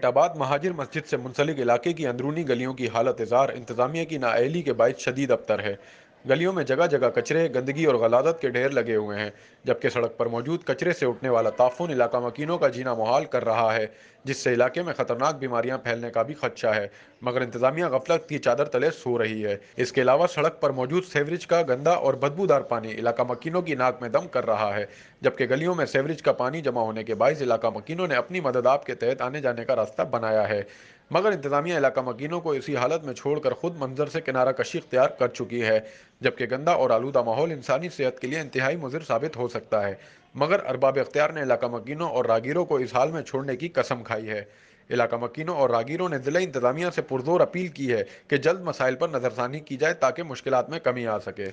एटाबाद Muhajir मस्जिद से मुंसलिक इलाके की अंदरूनी गलियों की हालत इज़ार इंतजामिया की नाअहली के बायस शदीद अबतर है। गलियों में जगह जगह कचरे, गंदगी और गलादत के ढेर लगे हुए हैं, जबकि सड़क पर मौजूद कचरे से उठने वाला ताफून इलाका मकीनों का जीना मुहाल कर रहा है, जिससे इलाके में खतरनाक बीमारियां फैलने का भी खदशा है। मगर इंतजामिया गफलत की चादर तले सो रही है। इसके अलावा सड़क पर मौजूद सेवरेज का गंदा और बदबूदार पानी इलाका मकीनों की नाक में दम कर रहा है, जबकि गलियों में सेवरेज का पानी जमा होने के बायस इलाका मकीनों ने अपनी मदद आप के तहत आने जाने का रास्ता बनाया है। मगर इंतजामिया इलाका मकीनों को इसी हालत में छोड़कर खुद मंजर से किनारा कशी इख्तियार कर चुकी है, जबकि गंदा और आलूदा माहौल इंसानी सेहत के लिए इंतहाई मुज़िर साबित हो सकता है। मगर अरबाब इख्तियार ने इलाका मकीनों और रागीरों को इस हाल में छोड़ने की कसम खाई है। इलाका मकीनों और रागीरों ने ज़िला इंतजामिया से पुरजोर अपील की है कि जल्द मसाइल पर नज़रसानी की जाए ताकि मुश्किलात में कमी आ सके।